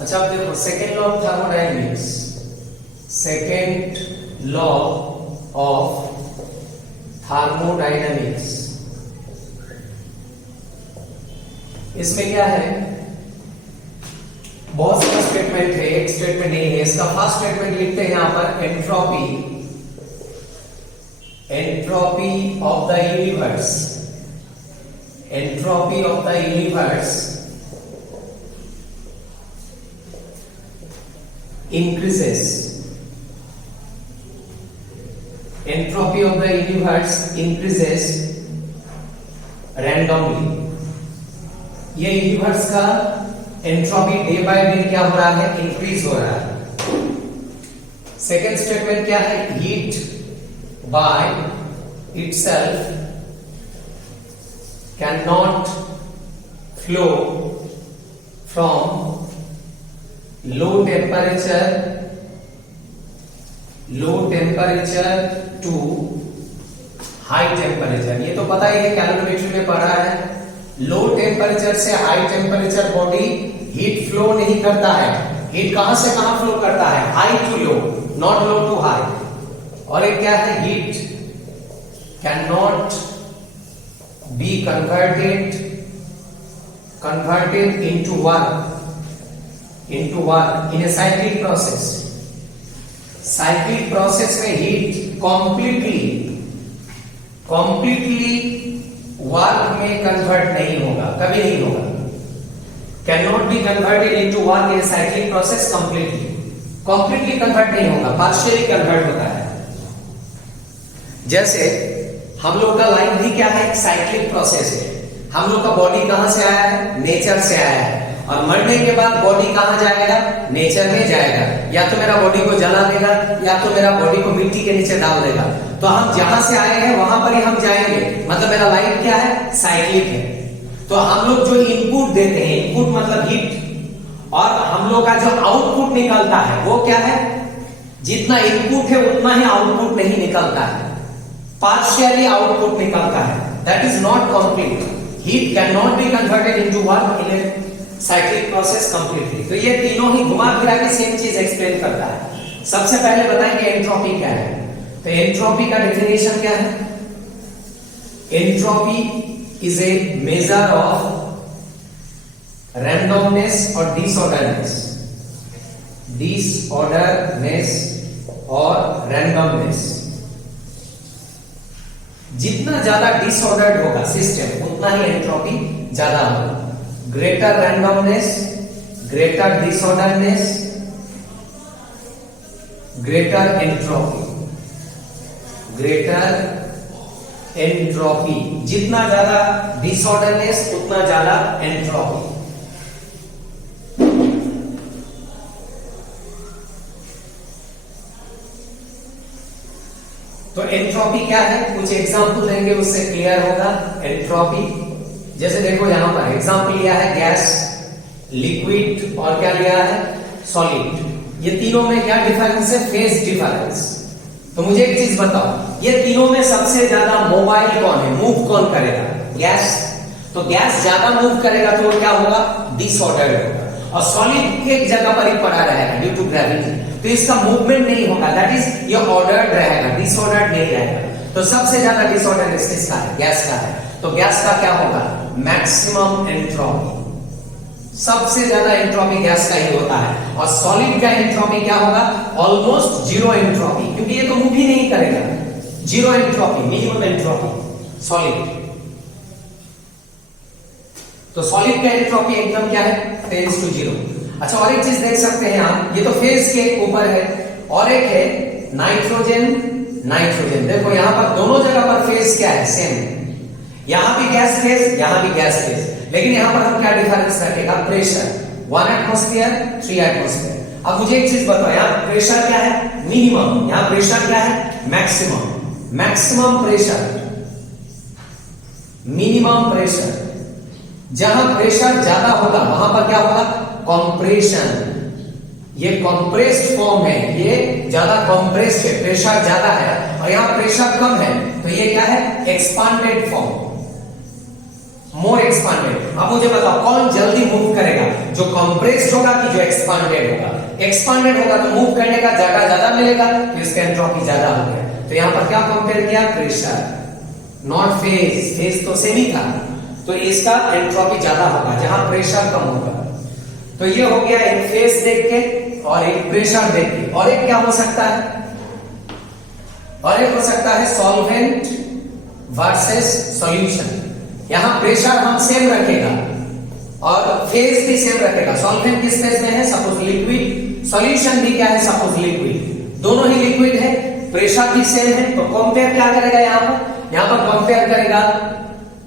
अच्छा अब देखो second law of thermodynamics, second law of thermodynamics, इसमें क्या है, बहुत सारा स्टेटमेंट है, एक स्टेटमेंट नहीं है। इसका फर्स्ट स्टेटमेंट लिखते हैं यहां पर, entropy, entropy of the universe, entropy of the universe increases, entropy of the universe increases randomly। ये यूनिवर्स का एंट्रोपी डे बाय डे क्या हो रहा है, इंक्रीज हो रहा है। सेकेंड स्टेटमेंट क्या है, heat by itself can not flow from low temperature to high temperature. ये तो पता ही है, कैलोरीमेट्री में पढ़ा है। लो टेम्परेचर से high temperature body heat flow नहीं करता है। हीट कहां से कहां फ्लो करता है, high to low, not low to high. और एक क्या है, heat can not be converted into work in a cyclic process। Cyclic process में हीट कंप्लीटली वर्क में कन्वर्ट नहीं होगा, कभी नहीं होगा। Can not be converted into work in cyclic process completely convert नहीं होगा, पार्शियली कन्वर्ट होता है। जैसे हम लोग का लाइफ भी क्या है, साइक्लिक प्रोसेस है। हम लोग का बॉडी कहां से आया है, नेचर से आया है, और मरने के बाद बॉडी कहां जाएगा, नेचर में जाएगा। या तो मेरा बॉडी को जला देगा, या तो मेरा बॉडी को मिट्टी के नीचे डाल देगा। तो हम जहां से आए हैं वहां पर ही हम जाएंगे, मतलब मेरा लाइफ क्या है, साइक्लिक है। तो हम लोग जो इनपुट देते हैं, इनपुट मतलब हीट, और हम लोग का जो आउटपुट निकलता है वो क्या है, जितना इनपुट है उतना ही आउटपुट नहीं निकलता है, पार्शियली आउटपुट निकलता है। That is not complete. Heat can not be converted into work in a cyclic process completely. तो ये तीनों ही घुमा फिरा के सेम चीज एक्सप्लेन करता है। सबसे पहले बताएंगे एंट्रोपी क्या है। तो एंट्रोपी का डेफिनेशन क्या है, entropy is a measure of randomness और डिसऑर्डरनेस और रैंडमनेस। जितना ज्यादा डिसऑर्डर्ड होगा सिस्टम, उतना ही एंट्रोपी ज्यादा होगा। Greater randomness, greater disorderness, greater entropy. जितना ज्यादा डिसऑर्डरनेस उतना ज्यादा एंट्रोपी। तो एंट्रोपी क्या है, कुछ एग्जांपल देंगे उससे क्लियर होगा एंट्रोपी। जैसे देखो यहां पर एग्जांपल लिया है गैस, लिक्विड और क्या लिया है, सॉलिड। ये तीनों में क्या डिफरेंस है, फेज डिफरेंस। तो मुझे एक चीज बताओ, ये तीनों में सबसे ज्यादा मोबाइल कौन है, मूव कौन करेगा, गैस। तो गैस ज्यादा मूव करेगा तो वो क्या होगा, डिसऑर्डर्ड होगा। और सॉलिड एक जगह पर ही पड़ा रहेगा ड्यू टू ग्रेविटी, तो इसका मूवमेंट नहीं होगा, दैट इज ये ऑर्डर्ड रहेगा, डिसऑर्डर्ड नहीं रहेगा। तो सबसे ज्यादा डिसऑर्डर किसका है, गैस का है। तो गैस का क्या होगा, मैक्सिमम एंट्रोपी। सबसे ज्यादा एंट्रोपी गैस का ही होता है। और सॉलिड का एंट्रोपी क्या होगा, ऑलमोस्ट जीरो एंट्रोपी, क्योंकि ये तो मूव ही नहीं करेगा। Zero entropy, minimum entropy solid. तो सॉलिड का एंट्रोपी एकदम क्या है, टेंड्स टू जीरो। अच्छा और एक चीज देख सकते हैं आप, ये तो फेज के ऊपर है, और एक है नाइट्रोजन। देखो यहां पर दोनों जगह पर फेज क्या है, सेम। यहां भी गैस फेज, यहां भी गैस फेज, लेकिन यहां पर हम क्या डिफरेंस रखेगा, प्रेशर 1 एटमॉस्फेयर 3 एटमॉस्फेयर। अब मुझे एक चीज बताओ, यहां प्रेशर क्या है, मिनिमम, यहां प्रेशर क्या है, maximum. Maximum pressure, minimum pressure. जहां प्रेशर ज्यादा होगा वहां पर क्या होगा, कंप्रेशन। ये कंप्रेस्ड फॉर्म है, ये ज्यादा कंप्रेस्ड है, प्रेशर ज्यादा है। और यहां प्रेशर कम है, तो ये क्या है, एक्सपांडेड फॉर्म। मोर एक्सपांडेड। अब मुझे बताओ कौन जल्दी मूव करेगा, जो कंप्रेस्ड होगा कि जो एक्सपांडेड होगा? एक्सपांडेड होगा तो मूव करने का जगह ज्यादा मिलेगा, तो इसका एंट्रोपी ज्यादा हो गया। तो यहां पर क्या कंपेयर किया? Pressure, not phase. फेज तो सेम ही था, तो इसका एंट्रोपी ज्यादा होगा जहां प्रेशर कम होगा। तो ये हो गया एक फेज देख के और एक प्रेशर देख के। और एक क्या हो सकता है? और एक हो सकता है सॉल्वेंट वर्सेस सॉल्यूशन। यहां प्रेशर हम सेम रखेगा और फेज भी सेम रखेगा। सॉल्वेंट किस फेज में है? Suppose liquid. सॉल्यूशन भी क्या है? Suppose liquid. दोनों ही लिक्विड है, प्रेशर भी सेम है। तो कंपेयर क्या करेगा यहां पर? यहां पर कंपेयर करेगा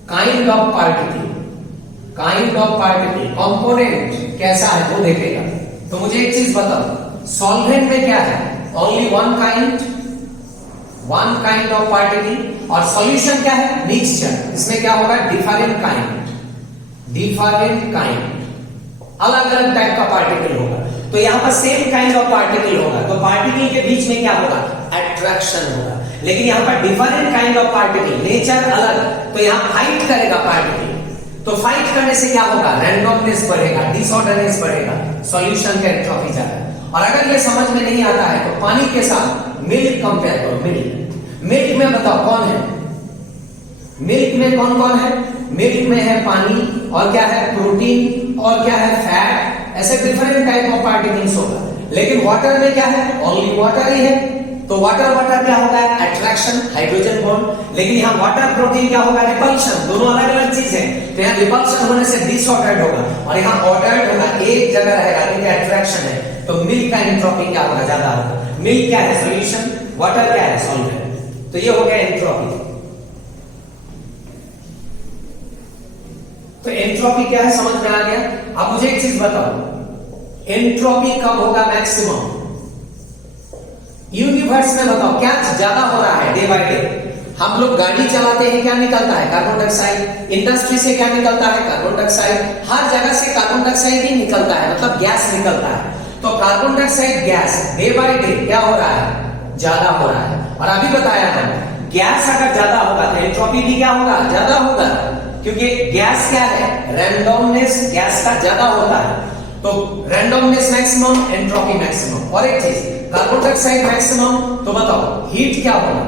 kind of particle, kind of particle, component कैसा है वो देखेगा। तो मुझे एक चीज बताओ, सॉल्वेंट में क्या है? Only one kind of particle. और सॉल्यूशन क्या है? मिक्सचर। इसमें क्या होगा? डिफरेंट काइंड, अलग अलग टाइप का पार्टिकल होगा। तो यहां पर सेम काइंड ऑफ पार्टिकल होगा, तो पार्टिकल के बीच में क्या होगा? अट्रैक्शन होगा। लेकिन यहां पर different kind of particle, nature अलग, तो यहां फाइट करेगा पार्टिकल। तो फाइट करने से क्या होगा? रैंडमनेस बढ़ेगा, डिसऑर्डरनेस बढ़ेगा, सॉल्यूशन का एंट्रोपी ज्यादा। और अगर ये समझ में नहीं आता है तो पानी के साथ मिल्क कंपेयर करो। मिल्क में बताओ कौन है? मिल्क में कौन कौन है? मिल्क में है पानी, और क्या है? प्रोटीन, और क्या है? फैट। ऐसे डिफरेंट टाइप ऑफ पार्टिकल्स होगा। लेकिन वाटर में क्या है? ओनली वाटर ही है। तो वाटर क्या होगा? Attraction, hydrogen bond. लेकिन यहाँ वाटर प्रोटीन क्या होगा? रिपल्शन। दोनों अलग अलग चीज है। तो यहाँ रिपल्शन होने से डिसऑर्डर्ड होगा, और यहाँ ऑर्डर्ड होगा, एक जगह रहेगा, क्योंकि अट्रैक्शन है। तो मिल्क का एंट्रोपी क्या होगा? ज्यादा होगा। मिल्क क्या है? सॉल्यूशन। वाटर क्या है? सॉल्वेंट। तो ये हो गया एंट्रोपी। तो एंट्रोपी क्या है समझ में आ गया। अब मुझे एक चीज बताओ, एंट्रोपी कब होगा मैक्सिमम? यूनिवर्स में बताओ क्या ज्यादा हो रहा है डे बाय डे? हम लोग गाड़ी चलाते हैं, क्या निकलता है? Carbon dioxide. इंडस्ट्री से क्या निकलता है? Carbon dioxide. हर जगह से कार्बन डाइऑक्साइड ही निकलता है, मतलब गैस निकलता है। तो carbon dioxide gas day by day क्या हो रहा है? ज्यादा हो रहा है। और अभी बताया था, गैस अगर ज्यादा होगा तो एंट्रोपी भी क्या होगा? ज्यादा होगा, क्योंकि गैस क्या है? रैंडमनेस गैस का ज्यादा होता है। तो रैंडमनेस मैक्सिमम, एंट्रोपी मैक्सिमम। और एक चीज, कार्बन डाइऑक्साइड मैक्सिमम, तो बताओ हीट क्या होगा?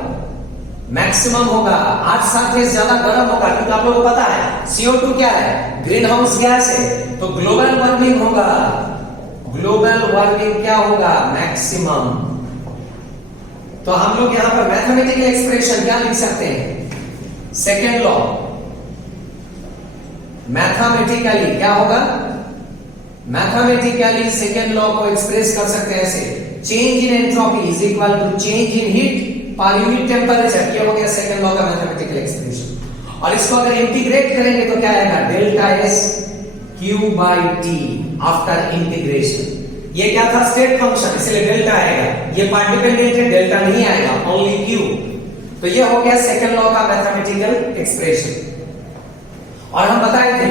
मैक्सिमम होगा। आज सरफेस ज्यादा गर्म होगा, क्योंकि आप लोगों को पता है CO2 क्या है? ग्रीन हाउस गैस है। तो ग्लोबल वार्मिंग होगा। ग्लोबल वार्मिंग क्या होगा? मैक्सिमम। तो हम लोग यहां पर मैथमेटिकल एक्सप्रेशन क्या लिख सकते हैं? Second law. मैथमेटिकली क्या होगा? मैथमेटिकली सेकेंड लॉ को एक्सप्रेस कर सकते हैं ऐसे, change in entropy is equal to change in heat per unit temperature. ये हो गया सेकेंड लॉ का मैथमेटिकल एक्सप्रेशन। और इसको अगर इंटीग्रेट करेंगे तो क्या आएगा? Delta S Q by T after integration. ये क्या था? स्टेट फंक्शन, इसलिए डेल्टा आएगा। ये पार्ट डिपेंडेंट है, डेल्टा नहीं आएगा, ओनली Q। तो ये हो गया सेकेंड लॉ का मैथमेटिकल एक्सप्रेशन। और हम बताए थे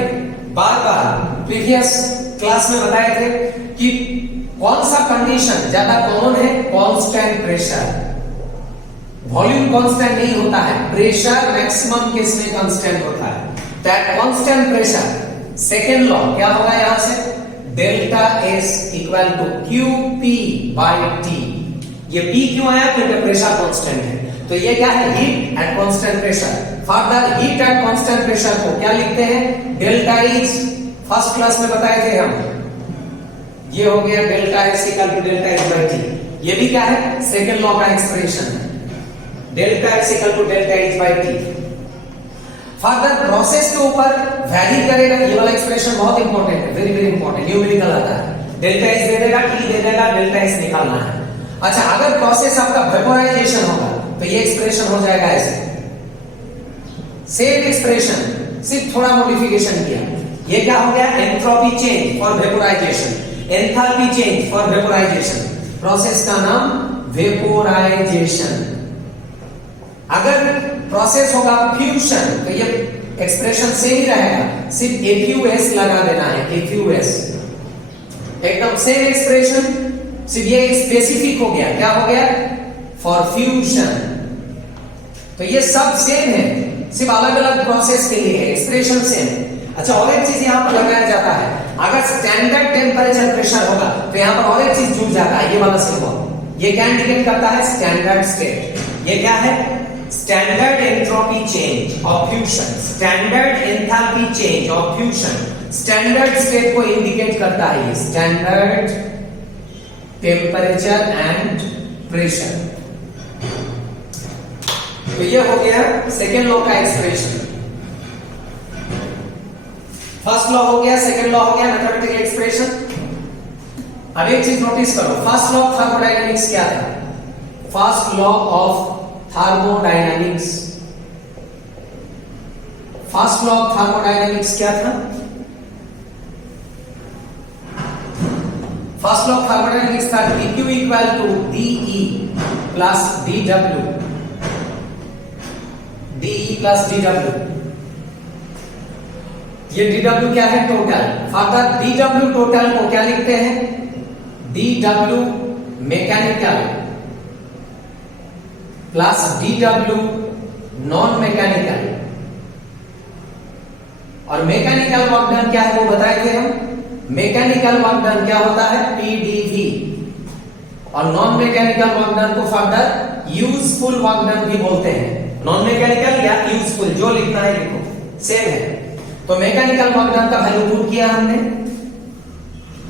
बार प्रीवियस क्लास में बताए थे कि कौन सा कंडीशन ज्यादा कॉमन है? Constant pressure. वॉल्यूम कांस्टेंट नहीं होता है, प्रेशर मैक्सिमम केस में कांस्टेंट होता है। That constant pressure, second law क्या होगा? यहां से delta S equal to QP by T। ये P क्यों आया? क्योंकि प्रेशर कांस्टेंट है। तो ये क्या है? Heat at constant pressure. Further heat at constant pressure को क्या लिखते हैं? Delta H। फर्स्ट क्लास में बताए थे हम, ये हो गया delta S equal to delta H by T। ये भी क्या है? सेकेंड लॉ का एक्सप्रेशन है, delta S equal to delta H by T। Further process के ऊपर वैरी करेगा, ये वाला एक्सप्रेशन बहुत इंपॉर्टेंट है, वेरी वेरी इंपॉर्टेंट। न्यूमेरिकल आता है, डेल्टा S दे देगा, T दे देगा, डेल्टा S निकालना है। अच्छा, अगर प्रोसेस आपका वेपोराइजेशन होगा तो ये एक्सप्रेशन हो जाएगा ऐसे, सेम एक्सप्रेशन, सिर्फ थोड़ा मॉडिफिकेशन किया। ये क्या हो गया? Entropy change for vaporisation, enthalpy change for vaporisation. Process का नाम वेपोराइजेशन। अगर प्रोसेस होगा फ्यूजन तो ये एक्सप्रेशन सेम ही रहेगा, सिर्फ AQS लगा देना है, AQS एकदम सेम एक्सप्रेशन, सिर्फ ये स्पेसिफिक हो गया। क्या हो गया? For fusion. तो ये सब सेम है, सिर्फ अलग अलग प्रोसेस के लिए एक्सप्रेशन सेम। अच्छा, और एक चीज यहाँ पर लगाया जाता है, अगर स्टैंडर्ड टेम्परेचर प्रेशर होगा तो यहाँ पर और एक चीज जुड़ जाता है, ये वाला सिंबल। ये क्या इंडिकेट करता है? Standard state. ये क्या है? Standard entropy change of fusion, standard enthalpy change of fusion, standard state को इंडिकेट करता है ये, स्टैंडर्ड टेम्परेचर एंड प्रेशर। तो ये हो गया सेकेंड लॉ का एक्सप्रेशन। फर्स्ट लॉ हो गया, सेकेंड लॉ हो गया मैथमेटिकल एक्सप्रेशन। अब एक चीज नोटिस करो, फर्स्ट लॉ ऑफ थर्मोडायनेमिक्स क्या था? First law of thermodynamics, first law of thermodynamics क्या था? फर्स्ट लॉ ऑफ थर्मोडायनेमिक्स था dq equal to dE plus dW, dE plus dW। ये dW क्या है? टोटल। फर्दर dW टोटल को क्या लिखते हैं? dW mechanical plus dW non mechanical. और मैकेनिकल वर्क डन क्या है वो बताए थे हम। मैकेनिकल वर्क डन क्या होता है? PdV। और नॉन मैकेनिकल वर्क डन को फर्दर यूजफुल वर्क डन भी बोलते हैं। नॉन मैकेनिकल या यूजफुल, जो लिखना है लिखो, सेम है। तो मैकेनिकल वर्क डन का वैल्यू पुट किया हमने।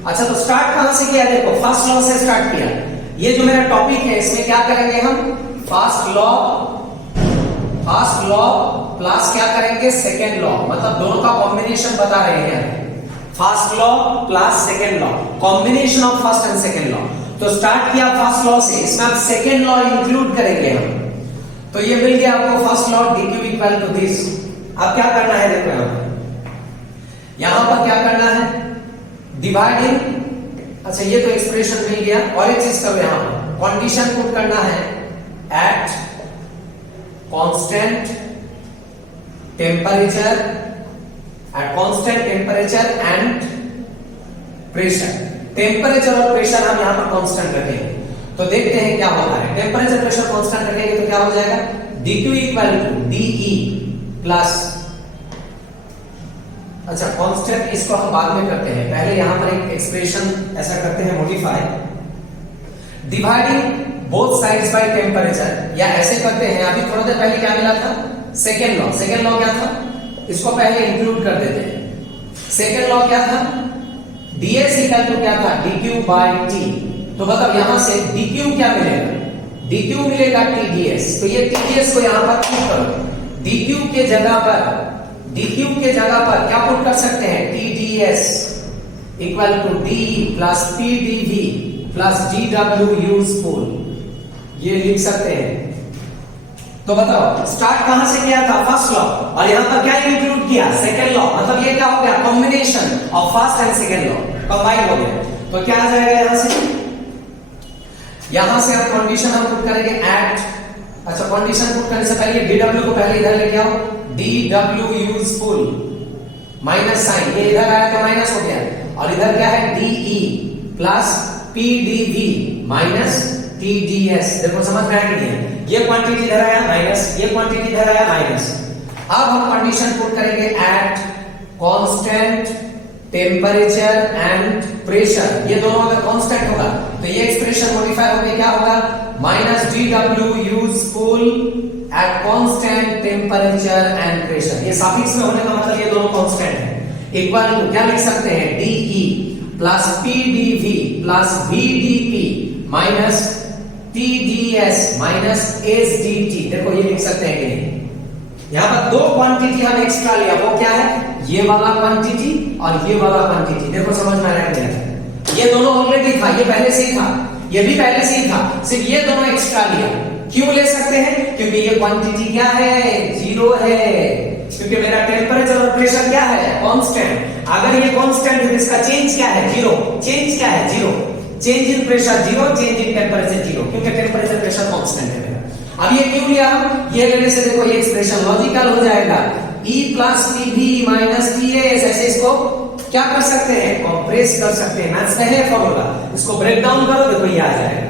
अच्छा, तो स्टार्ट कहां से किया? देखो, फर्स्ट लॉ से स्टार्ट किया। ये जो मेरा टॉपिक है इसमें क्या करेंगे हम? फर्स्ट लॉ प्लस क्या करेंगे? सेकेंड लॉ, मतलब दोनों का कॉम्बिनेशन बता रहे हैं। First law plus second law, combination of first and second law. तो स्टार्ट किया फर्स्ट लॉ से, इसमें आप सेकेंड लॉ इंक्लूड करेंगे हम। तो ये मिल गया आपको first law dq equal to this. अब क्या करना है? देखो यहां पर क्या करना है? डिवाइडिंग। अच्छा, ये तो एक्सप्रेशन मिल गया। और एक चीज करो, यहां पर कंडीशन पुट करना है at constant temperature, at constant temperature and pressure. Temperature और प्रेशर हम यहां पर कांस्टेंट रखेंगे। तो देखते हैं क्या होता है। टेम्परेचर प्रेशर कांस्टेंट रखेंगे तो क्या हो जाएगा? dq equal to dE plus, अच्छा कांस्टेंट इसको हम बाद में करते हैं, पहले यहां पर एक एक्सप्रेशन ऐसा करते हैं modify, dividing both sides by temperature, या ऐसे करते हैं। अभी थोड़ा देर पहले क्या मिला था? Second law. सेकेंड लॉ क्या था? इसको पहले इंक्लूड कर देते हैं। सेकेंड लॉ क्या था? ds इक्वल टू क्या था? dq by t। तो बताओ यहां से dq क्या मिलेगा? dq मिलेगा tds। तो ये tds को यहां पर पुट करो। dq के जगह पर क्या पुट कर सकते हैं? tds equal to d plus pdv plus dw useful, ये लिख सकते हैं। तो बताओ स्टार्ट कहां से किया था? फर्स्ट लॉ, और यहां पर क्या इंक्लूड किया? Second law. मतलब ये क्या हो गया? Combination of first and second law combine हो गया। तो क्या आ जाएगा यहां से? यहां से अब कंडीशन हम पुट करेंगे एट, अच्छा कंडीशन पुट करने से पहले dw को पहले इधर लेके आओ, dw यूजफुल माइनस साइन, ये इधर आया तो माइनस हो गया, और इधर क्या है? de plus pdv minus tds। देखो समझ में आ गई है? ये क्वांटिटी इधर आया माइनस, ये क्वांटिटी इधर आया माइनस। अब हम कंडीशन पुट करेंगे at constant temperature and pressure. ये दोनों अगर कांस्टेंट होगा तो ये एक्सप्रेशन मॉडिफाई होकर क्या होगा? Minus dw useful at constant temperature and pressure. ये सफिक्स में होने का मतलब ये दोनों कांस्टेंट है। इक्वल टू क्या लिख सकते हैं? de plus pdv plus vdp minus tds minus sdt। देखो ये लिख सकते हैं कि नहीं? यहां पर दो क्वांटिटी हम एक्स्ट्रा लिया, वो क्या है? ये वाला क्वांटिटी और ये वाला क्वांटिटी। देखो समझ में आ रहा है? ये दोनों ऑलरेडी था, ये पहले से ही था, ये भी पहले से ही था, सिर्फ ये दोनों एक्स्ट्रा लिया। क्यों ले सकते हैं? क्योंकि ये क्वांटिटी क्या है? जीरो है, क्योंकि मेरा टेम्परेचर और प्रेशर क्या है? कांस्टेंट। अगर ये कांस्टेंट है तो इसका चेंज क्या है? जीरो। चेंज क्या है? Zero. Change in pressure zero, change in temperature zero, क्योंकि टेम्परेचर प्रेशर कांस्टेंट है। अब ये क्यों लिया? ये लेने से देखो ये एक्सप्रेशन लॉजिकल हो जाएगा। E plus pv minus ts, ऐसे इसको क्या कर सकते हैं? कंप्रेस कर सकते हैं। मैथ्स में है फॉर्मूला, इसको ब्रेक डाउन करो, देखो ये आ जाएगा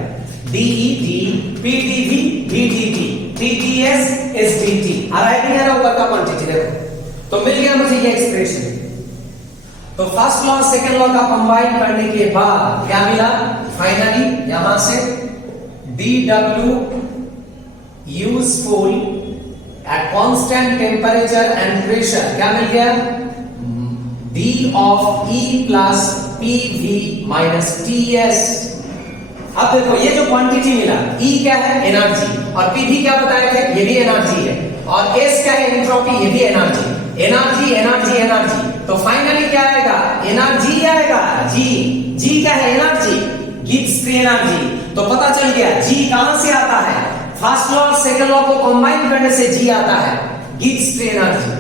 de d pdv vdp TTS is DT। आ रहा है कि नहीं आ रहा ऊपर का क्वांटिटी? देखो तो मिल गया मुझे ये एक्सप्रेशन। तो फर्स्ट लॉ सेकंड लॉ का कंबाइन करने के बाद क्या मिला? फाइनली यहां से dW useful at constant temperature and pressure क्या मिल गया? D of E plus PV minus TS। अब देखो ये जो क्वांटिटी मिला, E क्या है? एनर्जी, और PV क्या बताए थे? ये भी एनर्जी है, और S क्या है? एंट्रोपी, ये भी एनर्जी। एनर्जी एनर्जी एनर्जी, तो फाइनली क्या आएगा? एनर्जी आएगा। G क्या है? Energy, Gibbs free energy. तो पता चल गया G कहां से आता है? फर्स्ट लॉ और सेकंड लॉ को कंबाइन करने से G आता है, गिब्स फ्री एनर्जी।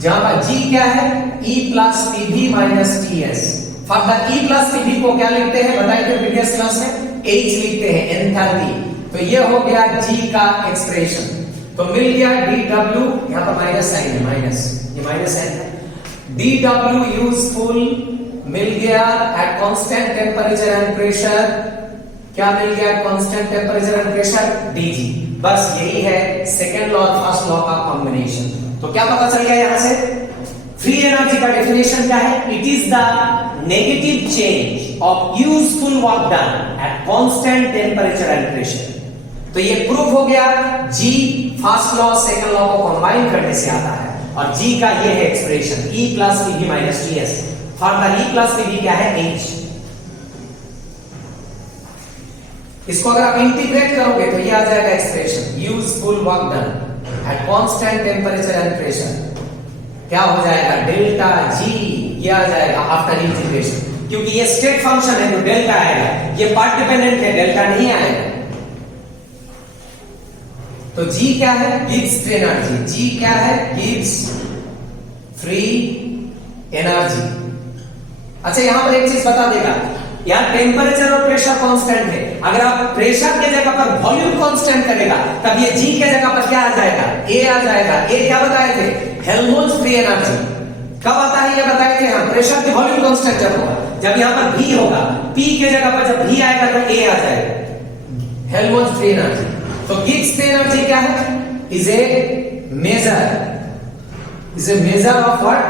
जहां पर G क्या है? E plus PV minus TS। Further E plus PV को क्या लिखते हैं? बताए थे प्रीवियस क्लास में, H लिखते हैं, एंथैल्पी। तो ये हो गया G का एक्सप्रेशन। तो मिल गया dW, यहां पर माइनस साइन है, माइनस, ये माइनस है। dW यूजफुल मिल गया at constant temperature and pressure. क्या मिल गया? Constant temperature and pressure, dG। बस यही है सेकंड लॉ और फर्स्ट लॉ का कॉम्बिनेशन। तो क्या पता चल गया यहां से? फ्री एनर्जी का डेफिनेशन क्या है? It is the negative change of useful work done at constant temperature and pressure. तो ये प्रूफ हो गया G first law second law को कंबाइन करने से आता है, और G का ये है expression, E plus PV minus TS। Further E plus PV क्या है? H। इसको अगर आप इंटीग्रेट करोगे तो ये आ जाएगा expression, useful work done at constant temperature and pressure. क्या हो जाएगा? डेल्टा G, ये आ जाएगा आफ्टर इंटीग्रेशन, क्योंकि ये स्टेट फंक्शन है तो डेल्टा आएगा, ये पार्ट डिपेंडेंट है, डेल्टा नहीं आएगा। तो G क्या है? Gibbs free energy. G क्या है? Gibbs free energy. अच्छा यहां पर एक चीज बता देगा, यार टेम्परेचर और प्रेशर कांस्टेंट है, अगर आप प्रेशर के जगह पर वॉल्यूम कांस्टेंट करेगा तब ये G के जगह पर क्या आ जाएगा? A आ जाएगा। A क्या बताए थे? Helmholtz free energy. कब आता है ये बताए थे हम? प्रेशर की वॉल्यूम कांस्टेंट जब होगा, जब यहां पर V होगा, P के जगह पर जब V आएगा तो A आ जाएगा, हेल्महोल्ट्ज फ्री एनर्जी। तो गिब्स फ्री एनर्जी क्या है? Is a measure of what?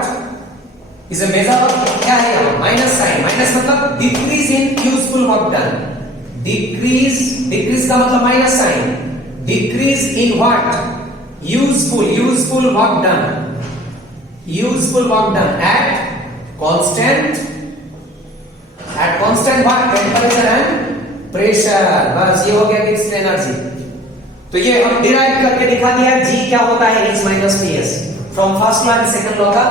Is a measure of क्या है? यहां माइनस साइन, माइनस मतलब decrease in useful work done. Decrease का मतलब minus sign, decrease in what? Useful work done, useful work done at constant what? Temperature and pressure. बस ये हो गया गिब्स फ्री एनर्जी। तो ये हम डिराइव करके दिखा दिया G क्या होता है? H minus TS from first law and second law का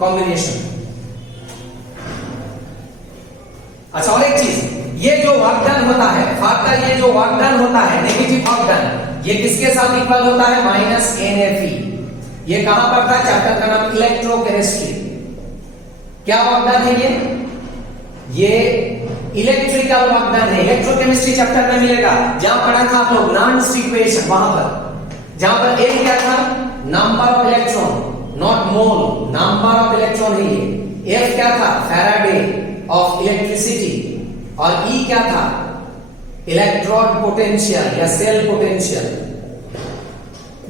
कॉम्बिनेशन। अच्छा और एक चीज, ये जो वर्क डन होता है फैक्टर, ये जो वर्क डन होता है नेगेटिव वर्क डन, ये किसके साथ इक्वल होता है? Minus NFE। ये कहां पर था? चैप्टर का नाम इलेक्ट्रोकेमिस्ट्री। क्या वर्क डन है ये इलेक्ट्रिकल वर्क डन है। इलेक्ट्रोकेमिस्ट्री चैप्टर में मिलेगा, जहां पढ़ा था आप लोग नॉन इक्वेशन, वहां पर जहां पर A क्या था? Number of electron, not mole, number of electron है ये। F क्या था? फैराडे ऑफ इलेक्ट्रिसिटी, और E क्या था? इलेक्ट्रोड पोटेंशियल या सेल पोटेंशियल,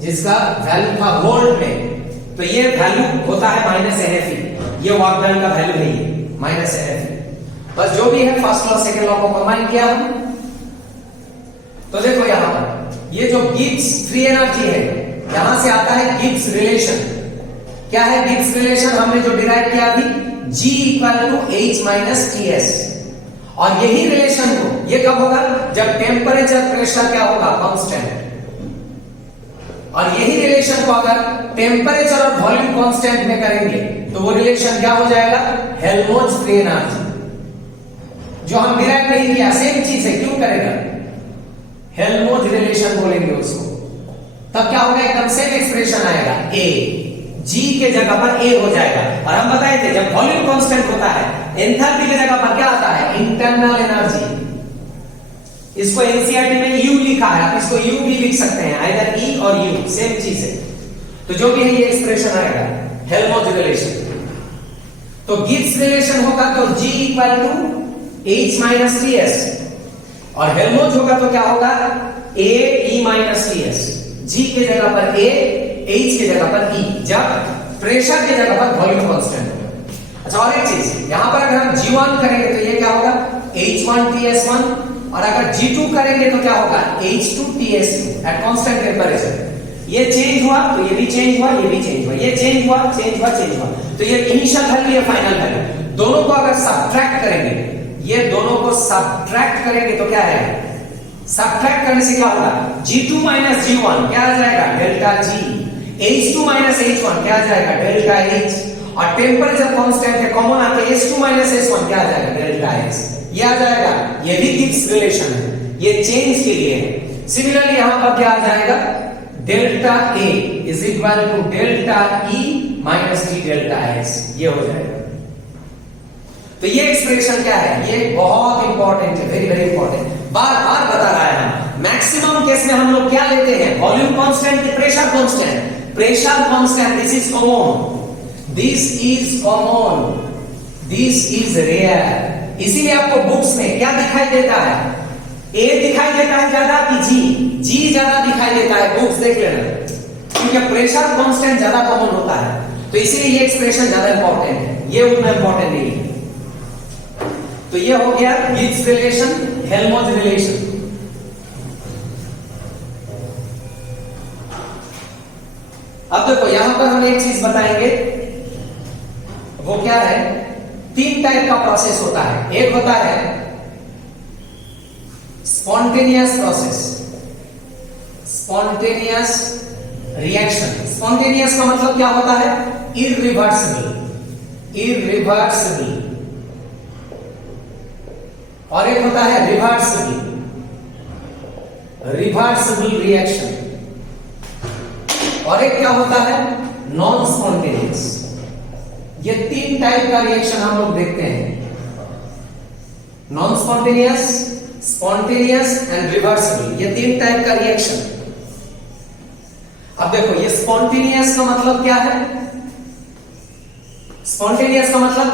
जिसका वैल्यू था वोल्ट में। तो ये वैल्यू होता है माइनस NFE, ये वर्क डन का वैल्यू है ये माइनस NFE। बस जो भी है फर्स्ट लॉ सेकंड लॉ को कंबाइन किया हम। तो देखो यहां पर ये जो गिब्स फ्री एनर्जी है, यहां से आता है गिब्स रिलेशन। क्या है गिब्स रिलेशन? हमने जो डिराइव किया अभी, G equal to H minus TS। और यही रिलेशन को ये कब होगा? जब टेम्परेचर प्रेशर क्या होगा? कांस्टेंट। और यही रिलेशन को अगर टेम्परेचर और वॉल्यूम कांस्टेंट में करेंगे तो वो रिलेशन क्या हो जाएगा? Helmholtz free energy. जो हम डिराइव नहीं किया, सेम चीज है, क्यों करेगा? हेल्महोल्ट्ज रिलेशन बोलेंगे उसको, तब क्या होगा? एकदम सेम एक्सप्रेशन आएगा, A G के जगह पर A हो जाएगा। और हम बताए थे जब वॉल्यूम कांस्टेंट होता है, एंथैल्पी की जगह पर क्या आता है? Internal energy. इसको एनसीईआरटी में U लिखा है, आप इसको U भी लिख सकते हैं, आइदर E और U सेम चीज है। तो जो भी है ये एक्सप्रेशन आएगा, हेल्महोल्ट्ज रिलेशन। तो गिब्स रिलेशन होगा तो G equal to H minus TS, और हेल्महोल्ट्ज होगा तो क्या होगा? A E minus TS। G के जगह पर A, H के जगह पर E, जब प्रेशर की जगह पर वॉल्यूम कांस्टेंट होगा। अच्छा और एक चीज, यहां पर अगर हम G1 करेंगे तो ये क्या होगा H1TS1, और अगर G2 करेंगे तो क्या होगा H2TS2 एट कांस्टेंट टेंपरेचर। ये चेंज हुआ तो ये भी चेंज हुआ, ये भी चेंज हुआ, ये चेंज हुआ, चेंज हुआ, चेंज हुआ। तो ये इनिशियल वैल्यू, ये फाइनल वैल्यू, दोनों को अगर सब्ट्रैक्ट करेंगे, ये दोनों को सब्ट्रैक्ट करेंगे तो क्या है, सब्ट्रैक्ट करने से क्या होगा G2 माइनस G1 क्या आ जाएगा delta G, H2 minus H1 क्या आ जाएगा डेल्टा H, और टेम्परेचर कांस्टेंट है कॉमन आके H2 माइनस H1 क्या आ जाएगा डेल्टा H, ये आ जाएगा। ये भी गिब्स रिलेशन है, ये चेंज के लिए है। सिमिलरली यहां पर क्या आ जाएगा delta A is equal to delta E minus T delta S, ये हो जाएगा। तो ये एक्सप्रेशन क्या है, ये बहुत इंपॉर्टेंट है, वेरी वेरी इंपॉर्टेंट, बार बार बता रहा है हम। मैक्सिमम केस में हम लोग क्या लेते हैं, वॉल्यूम कांस्टेंट की pressure constant, pressure constant, this is common, this is common, this is rare. इसीलिए आपको बुक्स में क्या दिखाई देता है, A दिखाई देता है ज्यादा कि G ज्यादा दिखाई देता है, बुक्स देख लेना, क्योंकि प्रेशर कांस्टेंट ज्यादा कॉमन होता है। तो इसीलिए ये एक्सप्रेशन ज्यादा इंपॉर्टेंट है, ये उतना इंपॉर्टेंट नहीं है। तो ये हो गया गिब्स रिलेशन, हेल्महोल्ट्ज रिलेशन। अब देखो यहां पर हम एक चीज बताएंगे, वो क्या है, तीन टाइप का प्रोसेस होता है। एक होता है spontaneous process, spontaneous reaction. Spontaneous का मतलब क्या होता है, इररिवर्सिबल, इररिवर्सिबल। और एक होता है रिवर्सिबल, रिवर्सिबल रिएक्शन। और एक क्या होता है नॉन स्पॉन्टेनियस। ये तीन टाइप का रिएक्शन हम लोग देखते हैं, non spontaneous, spontaneous and reversible, ये तीन टाइप का रिएक्शन। अब देखो ये स्पॉन्टेनियस का मतलब क्या है, स्पॉन्टेनियस का मतलब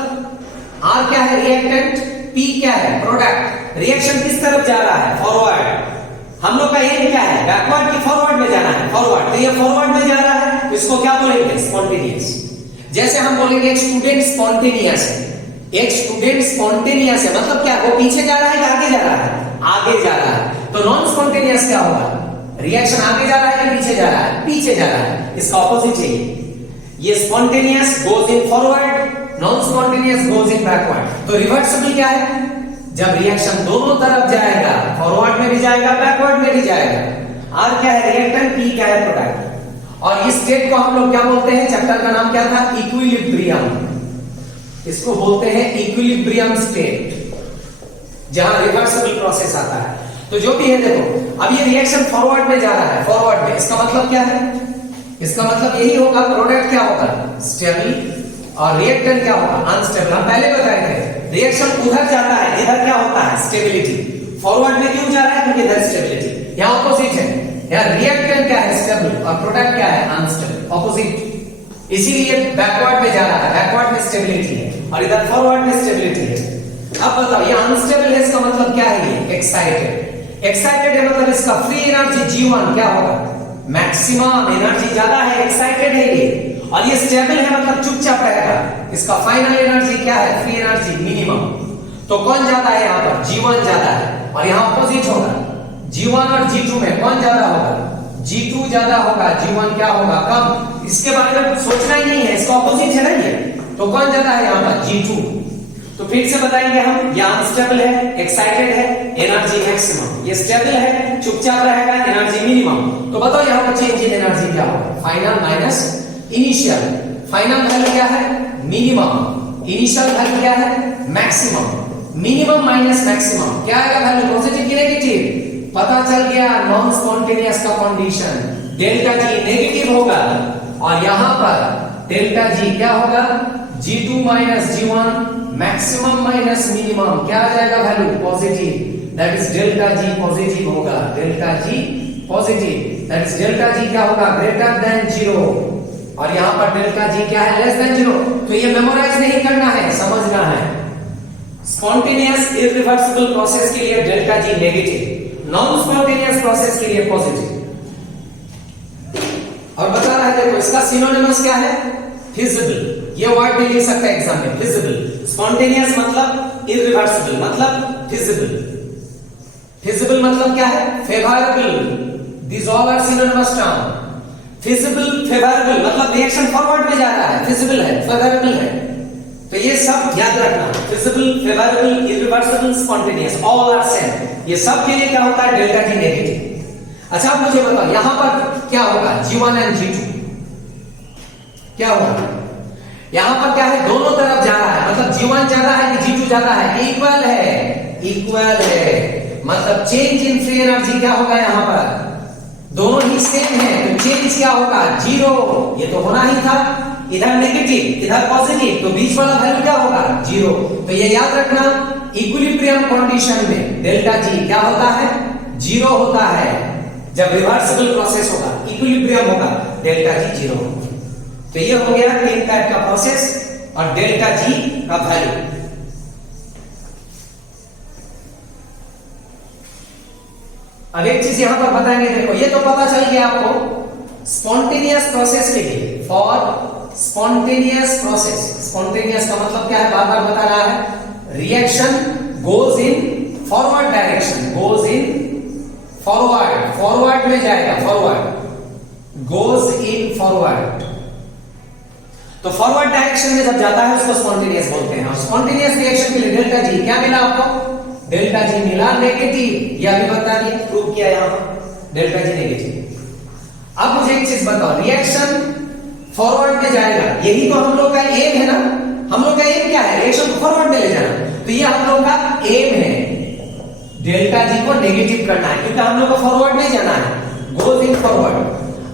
R क्या है रिएक्टेंट, P क्या है प्रोडक्ट, रिएक्शन किस तरफ जा रहा है फॉरवर्ड। हम लोग का एम क्या है बैकवर्ड की फॉरवर्ड में जाना है, फॉरवर्ड, तो ये फॉरवर्ड में जा रहा है, इसको क्या बोलेंगे स्पॉन्टेनियस। जैसे हम बोलेंगे एक स्टूडेंट स्पॉन्टेनियस है, एक स्टूडेंट स्पॉन्टेनियस है मतलब क्या, वो पीछे जा रहा है या आगे जा रहा है, आगे जा रहा है। तो नॉन स्पॉन्टेनियस क्या होगा, रिएक्शन आगे जा रहा है या पीछे जा रहा है, पीछे जा रहा है, इसका ऑपोजिट है। ये spontaneous goes in forward, non spontaneous goes in backward. तो रिवर्सिबल क्या है, जब रिएक्शन दोनों तरफ जाएगा, फॉरवर्ड में भी जाएगा बैकवर्ड में भी जाएगा। R क्या है रिएक्टेंट, P क्या है प्रोडक्ट। और इस स्टेट को हम लोग क्या बोलते हैं, चैप्टर का नाम क्या था इक्विलिब्रियम, इसको बोलते हैं इक्विलिब्रियम स्टेट, जहां रिवर्सिबल प्रोसेस आता है। तो जो भी है देखो अब ये रिएक्शन फॉरवर्ड में जा रहा है, फॉरवर्ड में, इसका मतलब क्या है, इसका मतलब यही होगा प्रोडक्ट क्या होगा स्टेबल और रिएक्टेंट क्या होगा अनस्टेबल। हम पहले बताए थे रिएक्शन उधर जाता है, इधर क्या होता है स्टेबिलिटी, फॉरवर्ड में क्यों जा रहा है क्योंकि इधर स्टेबिलिटी, यहां ऑपोजिट है, यहां रिएक्टेंट क्या है स्टेबल और प्रोडक्ट क्या है अनस्टेबल, ऑपोजिट। इसीलिए बैकवर्ड में जा रहा है, बैकवर्ड में स्टेबिलिटी है और इधर फॉरवर्ड में स्टेबिलिटी है। अब बताओ ये अनस्टेबल है, इसका मतलब क्या है, ये एक्साइटेड, एक्साइटेड है मतलब इसका फ्री एनर्जी G1 क्या होगा मैक्सिमम एनर्जी ज्यादा है, एक्साइटेड है ये। और ये स्टेबल है मतलब चुपचाप रहेगा, इसका फाइनल एनर्जी क्या है फ्री एनर्जी मिनिमम। तो कौन ज्यादा है यहाँ पर G1 ज्यादा है, और यहाँ ऑपोजिट होगा G1 और G2 में कौन ज्यादा होगा, G2 ज्यादा होगा, G1 क्या होगा कम। इसके बारे में सोचना ही नहीं है, इसका ऑपोजिट है ना ये, तो कौन ज्यादा है यहाँ पर G2। तो फिर से बताएंगे हम, ये अनस्टेबल है, एक्साइटेड है, एनर्जी मैक्सिमम, ये स्टेबल है, चुपचाप रहेगा, एनर्जी मिनिमम। तो बताओ यहाँ पर चेंज इन एनर्जी क्या होगा, final minus initial. Final value क्या है मिनिमम, इनिशियल वैल्यू क्या है मैक्सिमम। मिनिमम माइनस मैक्सिमम क्या आएगा वैल्यू, पॉजिटिव की नेगेटिव, पता चल गया नॉन स्पॉन्टेनियस का कंडीशन, डेल्टा जी नेगेटिव होगा और यहां पर डेल्टा जी क्या होगा G2 minus G1 maximum minus minimum, क्या आ जाएगा value positive, that is delta G positive होगा, delta G positive, that is delta G क्या होगा ग्रेटर देन 0 और यहां पर डेल्टा जी क्या है लेस देन 0। तो ये मेमोराइज नहीं करना है, समझना है। स्पॉन्टेनियस इररिवर्सिबल प्रोसेस के लिए delta G negative, non spontaneous process के लिए पॉजिटिव। है, देखो इसका सिनोनिमस क्या है, फिजिबल। ये वर्ड भी लिख सकते हैं एग्जाम में, फिजिबल। स्पॉन्टेनियस मतलब इरिवर्सिबल, मतलब फिजिबल। फिजिबल मतलब क्या है, favourable. This all are synonymous term. Feasible, favourable मतलब रिएक्शन फॉरवर्ड में जा रहा है, फिजिबल है, फेवरेबल है। तो ये सब याद रखना, feasible, favourable, irreversible, spontaneous, all are same. ये सब के लिए क्या होता है, डेल्टा जी नेगेटिव। अच्छा आप मुझे बताओ यहां पर क्या होगा, G1 एंड G2 क्या होगा? यहां पर क्या है, दोनों तरफ जा रहा है, मतलब G1 ज्यादा है कि G2 ज्यादा है, इक्वल है, इक्वल है। मतलब चेंज इन फ्री एनर्जी क्या होगा, यहां पर दोनों ही सेम है, तो चेंज क्या होगा, 0। ये तो होना ही था, इधर नेगेटिव इधर पॉजिटिव, तो बीच वाला वैल्यू क्या होगा, 0। तो ये याद रखना, इक्विलिब्रियम कंडीशन में डेल्टा जी क्या होता है, 0 होता है। जब रिवर्सिबल प्रोसेस होगा, इक्विलिब्रियम होगा, डेल्टा जी 0 होगा। तो ये हो गया टिनपैट का प्रोसेस और डेल्टा जी का वैल्यू। अब एक चीज यहां पर बताएंगे, देखो ये तो पता चल गया आपको स्पॉन्टेनियस प्रोसेस के लिए, फॉर स्पॉन्टेनियस प्रोसेस। स्पॉन्टेनियस का मतलब क्या है, बार बार बता रहा है, reaction goes in forward direction, goes in forward, forward में जाएगा, फॉरवर्ड, गोज इन फॉरवर्ड। तो फॉरवर्ड डायरेक्शन में जब जाता है उसको स्पॉन्टेनियस बोलते हैं। और स्पॉन्टेनियस रिएक्शन के लिए डेल्टा जी क्या मिला आपको, डेल्टा जी मिला नेगेटिव। यह भी बता दिया, प्रूव किया यहां पर, डेल्टा जी नेगेटिव। अब मुझे एक चीज बताओ, रिएक्शन फॉरवर्ड में जाएगा, यही तो हम लोग का एम है ना। हम लोग का एम क्या है, रिएक्शन को फॉरवर्ड में ले जाना। तो ये हम लोग का एम है, डेल्टा जी को नेगेटिव करना है, क्योंकि हम लोग को फॉरवर्ड में जाना है, गोज इन फॉरवर्ड।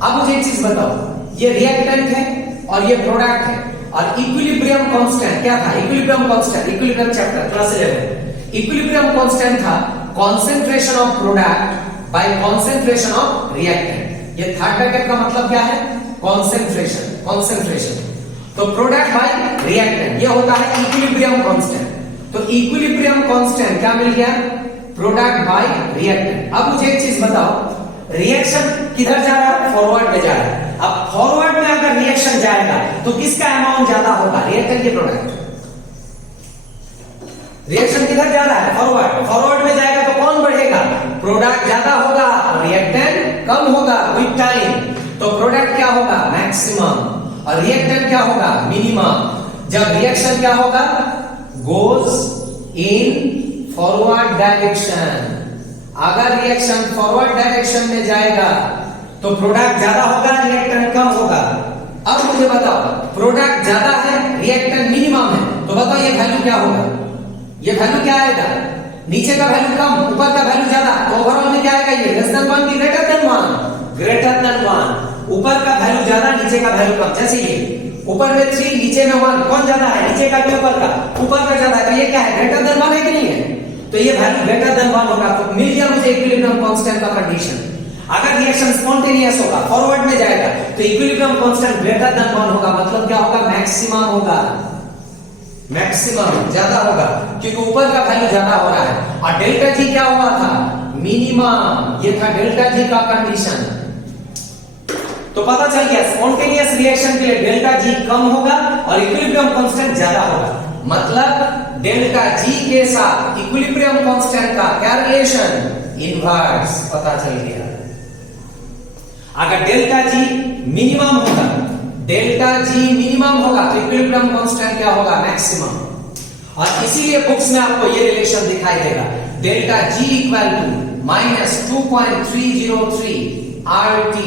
अब मुझे एक चीज बताओ, ये रिएक्टेंट है और ये प्रोडक्ट है, और इक्विलिब्रियम कांस्टेंट क्या था, equilibrium constant, equilibrium chapter class 11, equilibrium constant था concentration of product by concentration of reactant. ये थर्ड ब्रैकेट का मतलब क्या है, कॉन्सेंट्रेशन, कॉन्सेंट्रेशन। तो प्रोडक्ट बाय रिएक्टेंट ये होता है इक्विलिब्रियम कांस्टेंट। तो इक्विलिब्रियम कांस्टेंट क्या मिल गया, प्रोडक्ट बाय रिएक्टेंट। अब मुझे एक चीज बताओ, रिएक्शन किधर जा रहा है, फॉरवर्ड में जा रहा है। अब फॉरवर्ड में अगर रिएक्शन जाएगा तो किसका अमाउंट ज्यादा होगा, रिएक्टेंट के प्रोडक्ट। रिएक्शन किधर जा रहा है, फॉरवर्ड, फॉरवर्ड में जाएगा तो कौन बढ़ेगा, प्रोडक्ट ज्यादा होगा, रिएक्टेंट कम होगा विद टाइम। तो प्रोडक्ट क्या होगा, मैक्सिमम, और रिएक्टेंट क्या होगा, मिनिमम। जब रिएक्शन क्या होगा, गोज इन फॉरवर्ड डायरेक्शन। अगर रिएक्शन फॉरवर्ड डायरेक्शन में जाएगा तो प्रोडक्ट ज्यादा होगा, रिएक्टेंट कम होगा। अब मुझे बताओ, प्रोडक्ट ज्यादा है, रिएक्टेंट मिनिमम है, तो बताओ ये वैल्यू क्या होगा, ये वैल्यू क्या आएगा, नीचे का वैल्यू कम, ऊपर का वैल्यू ज्यादा, तो ओवरऑल में क्या आएगा, ये लेस देन 1 की ग्रेटर देन 1, ग्रेटर देन 1। ऊपर का वैल्यू ज्यादा, नीचे का वैल्यू कम। जैसे ये ऊपर में 3, नीचे में 1, कौन ज्यादा है, नीचे का कि ऊपर का, ऊपर का ज्यादा है, तो ये क्या है, ग्रेटर देन 1 है कि नहीं है, तो ये वैल्यू ग्रेटर देन 1 होगा। तो मिल गया मुझे इक्विलिब्रियम कांस्टेंट का कंडीशन। अगर रिएक्शन स्पॉन्टेनियस होगा, फॉरवर्ड में जाएगा, तो इक्विलिब्रियम कांस्टेंट ग्रेटर देन 1 होगा, मतलब क्या होगा, मैक्सिमम होगा, मैक्सिमम ज्यादा होगा, क्योंकि ऊपर का वैल्यू ज्यादा हो रहा है। और डेल्टा जी क्या हुआ था, मिनिमम, ये था डेल्टा जी का कंडीशन। तो पता चल गया स्पॉन्टेनियस रिएक्शन के लिए डेल्टा जी कम होगा और इक्विलिब्रियम कांस्टेंट ज्यादा होगा। मतलब डेल्टा जी के साथ इक्विलिब्रियम कांस्टेंट का क्या रिलेशन, इनवर्स, पता चल गया। अगर डेल्टा जी मिनिमम होगा, डेल्टा जी मिनिमम होगा, तो इक्विलिब्रियम कांस्टेंट क्या होगा, मैक्सिमम। और इसीलिए बुक्स में आपको ये रिलेशन दिखाई देगा, delta G equal to -2.303 RT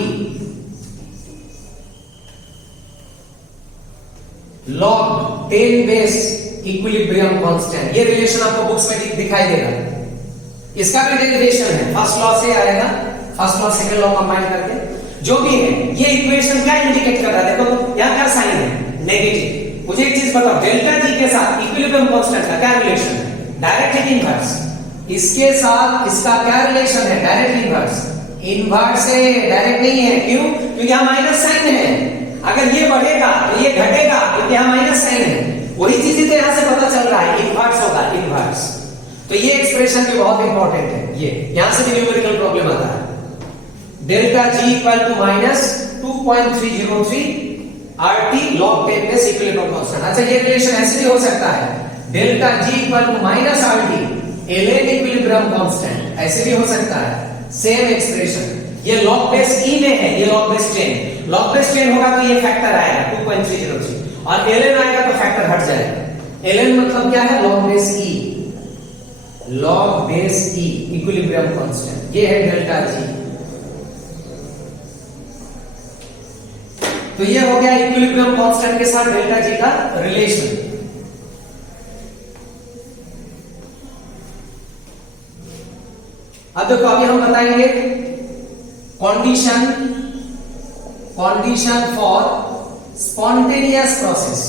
log 10 base equilibrium constant. ये रिलेशन आपको बुक्स में दिखाई देगा। इसका भी डेरिवेशन है, फर्स्ट लॉ से आएगा, first law second law combine करके जो भी है। ये इक्वेशन क्या इंडिकेट कर रहा है, देखो यहां क्या साइन है, नेगेटिव। मुझे एक चीज बताओ, डेल्टा जी के साथ इक्विलिब्रियम कांस्टेंट का क्या रिलेशन है, डायरेक्ट है कि इनवर्स, इसके साथ इसका क्या रिलेशन है, डायरेक्ट इनवर्स। इनवर्स है, डायरेक्ट नहीं है, क्यों, क्योंकि यहां माइनस साइन है। अगर ये बढ़ेगा तो ये घटेगा, क्योंकि यहां माइनस साइन है। वही चीज तो यहां से पता चल रहा है, इनवर्स होगा, इनवर्स। तो ये एक्सप्रेशन भी बहुत इंपॉर्टेंट है, ये यहां से भी न्यूमेरिकल प्रॉब्लम आता है। Delta G equal to 2.303 RT log 10 base equilibrium constant. अच्छा ये रिलेशन ऐसे भी हो सकता है, delta G equal to minus RT ln equilibrium constant, ऐसे भी हो सकता है सेम एक्सप्रेशन। ये log बेस E में है, ये log बेस 10, log बेस 10 होगा तो ये फैक्टर आएगा 2.303 और ln आएगा तो फैक्टर हट जाएगा। ln मतलब क्या है, log base E, log base E equilibrium constant, ये है डेल्टा G। तो ये हो गया इक्विलिब्रियम कांस्टेंट के साथ डेल्टा G का रिलेशन। अब देखो अभी हम बताएंगे condition for spontaneous process,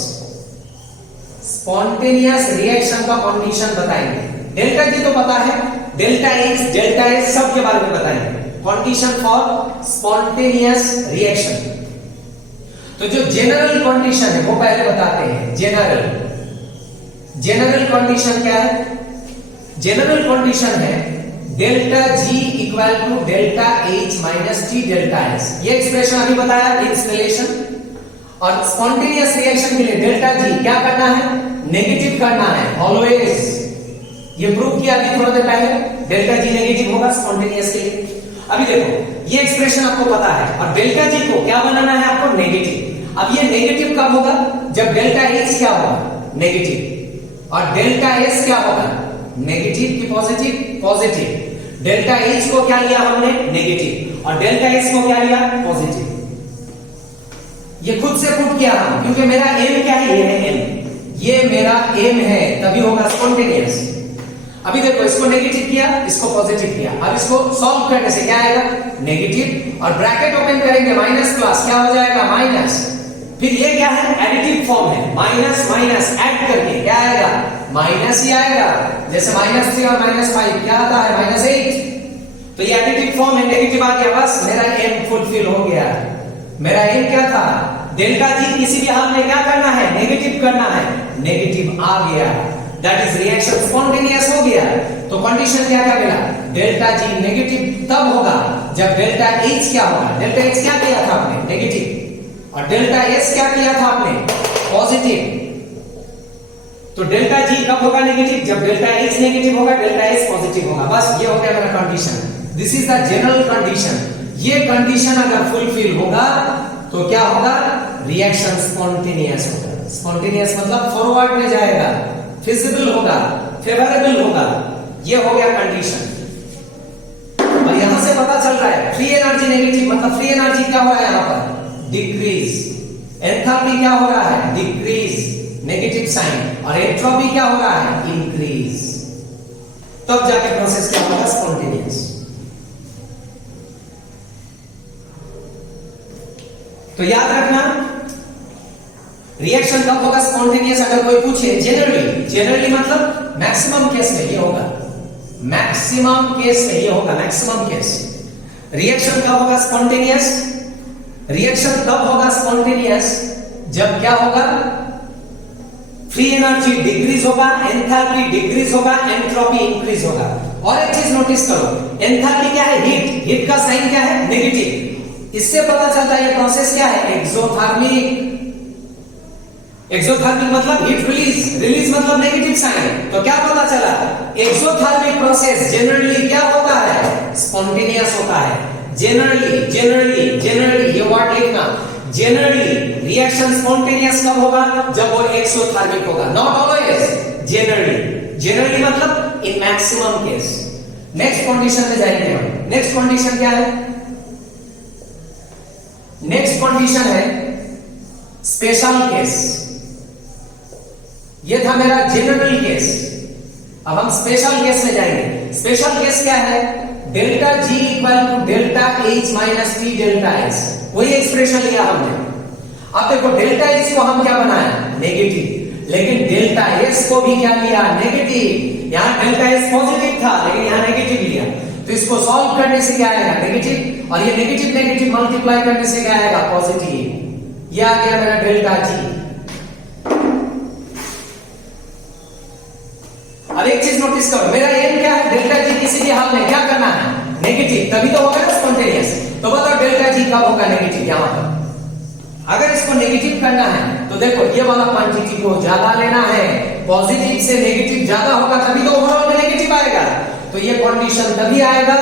spontaneous reaction का कंडीशन बताएंगे। डेल्टा G तो पता है, डेल्टा H डेल्टा S सब के बारे में बताएंगे। कंडीशन फॉर स्पॉन्टेनियस रिएक्शन, तो जो जनरल कंडीशन है वो पहले बताते हैं। जनरल कंडीशन क्या है, जनरल कंडीशन है delta G equal to delta H minus T delta S। ये एक्सप्रेशन अभी बताया इंस्टॉलेशन। और स्पॉन्टेनियस रिएक्शन के लिए डेल्टा G क्या करना है, नेगेटिव करना है ऑलवेज। ये प्रूव किया अभी थोड़ा देर पहले, डेल्टा G नेगेटिव होगा स्पॉन्टेनियस के लिए। अभी देखो ये एक्सप्रेशन आपको पता है और डेल्टा G को क्या बनाना है आपको, नेगेटिव। अब ये नेगेटिव कब होगा, जब डेल्टा H क्या होगा, नेगेटिव, और डेल्टा S क्या होगा, नेगेटिव की पॉजिटिव, पॉजिटिव। डेल्टा H को क्या लिया हमने, नेगेटिव, और डेल्टा S को क्या लिया, पॉजिटिव। ये खुद से पुट किया हम, क्योंकि मेरा एम क्या है, ये है एम, ये मेरा एम है, तभी होगा स्पॉन्टेनियस। अभी देखो इसको नेगेटिव किया, इसको पॉजिटिव किया। अब इसको सॉल्व करने से क्या आएगा, नेगेटिव, और ब्रैकेट ओपन करेंगे माइनस प्लस, क्या हो जाएगा, माइनस। फिर ये क्या है, एडिटिव फॉर्म है, माइनस माइनस ऐड करके क्या आएगा, माइनस ही आएगा। जैसे -3 और -5 क्या आता है, -8। तो ये एडिटिव फॉर्म है, नेगेटिव आ गया, बस मेरा एम फुलफिल हो गया। मेरा एम क्या था, डेल्टा G किसी भी हाल में क्या करना है, नेगेटिव करना है, नेगेटिव आ गया, दैट इज रिएक्शन स्पॉन्टेनियस हो गया। तो कंडीशन क्या क्या मिला, डेल्टा G नेगेटिव तब होगा जब डेल्टा H क्या होगा, डेल्टा H क्या किया था आपने, नेगेटिव, और डेल्टा S क्या किया था आपने, पॉजिटिव। तो डेल्टा G कब होगा नेगेटिव, जब डेल्टा H नेगेटिव होगा, डेल्टा S पॉजिटिव होगा। बस ये हो गया मेरा condition. This is the general condition. ये कंडीशन अगर फुलफिल होगा तो क्या होगा, रिएक्शन स्पॉन्टेनियस होगा। स्पॉन्टेनियस मतलब फॉरवर्ड में जाएगा, फिजिबल होगा, फेवरेबल होगा। ये हो गया कंडीशन। और यहां से पता चल रहा है फ्री एनर्जी नेगेटिव, मतलब फ्री एनर्जी क्या हो रहा है यहां पर, डिक्रीज। एंथैल्पी क्या हो रहा है, डिक्रीज, नेगेटिव साइन, और एंट्रोपी क्या हो रहा है, इंक्रीज। तब जाके प्रोसेस क्या होगा, स्पॉन्टेनियस। तो याद रखना रिएक्शन कब होगा स्पॉन्टेनियस, अगर कोई पूछे जनरली मतलब मैक्सिमम केस में ये होगा, मैक्सिमम केस में ये होगा, मैक्सिमम केस। रिएक्शन कब होगा स्पॉन्टेनियस, रिएक्शन तब होगा स्पॉन्टेनियस जब क्या होगा, फ्री एनर्जी डिक्रीज होगा, एंथैल्पी डिक्रीज होगा, एंट्रोपी इंक्रीज होगा। और एक चीज नोटिस करो, एंथैल्पी क्या है, हीट का साइन क्या है, नेगेटिव। इससे पता चलता है ये प्रोसेस क्या है, एक्सोथर्मिक। एक्सोथर्मिक मतलब हीट रिलीज मतलब नेगेटिव साइन। तो क्या पता चला, एक्सोथर्मिक प्रोसेस जनरली क्या होता है, स्पॉन्टेनियस होता है। जनरली ये वर्ड लिखना, जनरली रिएक्शन स्पॉन्टेनियस कब होगा, जब वो एक्सोथर्मिक होगा, नॉट ऑलवेज, जनरली मतलब in maximum case. Next condition में जाएंगे हम। नेक्स्ट कंडीशन क्या है, नेक्स्ट कंडीशन है स्पेशल केस। ये था मेरा जनरल केस। अब हम स्पेशल केस में जाएंगे। स्पेशल केस क्या है, delta G equal to delta H minus T delta S। वही एक्सप्रेशन लिया हमने। अब देखो डेल्टा H को हम क्या बनाया, नेगेटिव, लेकिन डेल्टा S को भी क्या लिया, नेगेटिव। यहां डेल्टा S पॉजिटिव था लेकिन यहां नेगेटिव लिया, तो इसको सॉल्व करने से क्या आएगा, नेगेटिव, और ये नेगेटिव मल्टीप्लाई करने से क्या आएगा, पॉजिटिव। ये आ गया मेरा डेल्टा G। अब एक चीज नोटिस करो, मेरा एम क्या है, डेल्टा G किसी भी हाल में क्या करना है, नेगेटिव, तभी तो होगा ना स्पॉन्टेनियस। तो बताओ डेल्टा जी कब होगा नेगेटिव? यहां पर अगर इसको नेगेटिव करना है तो देखो ये वाला क्वांटिटी को ज्यादा लेना है, पॉजिटिव से नेगेटिव ज्यादा होगा तभी तो ओवरऑल में नेगेटिव आएगा। तो ये कंडीशन तभी आएगा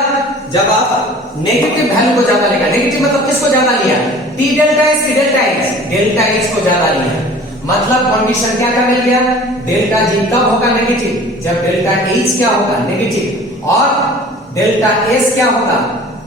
जब आप नेगेटिव वैल्यू को ज्यादा लेगा। नेगेटिव मतलब किसको ज्यादा लिया? टी डेल्टा एस की डेल्टा एस, डेल्टा एच को ज्यादा लिया, मतलब कंडीशन क्या क्या मिल गया? डेल्टा जी कब होगा नेगेटिव? जब डेल्टा एच क्या होगा? नेगेटिव, और डेल्टा एस क्या होगा?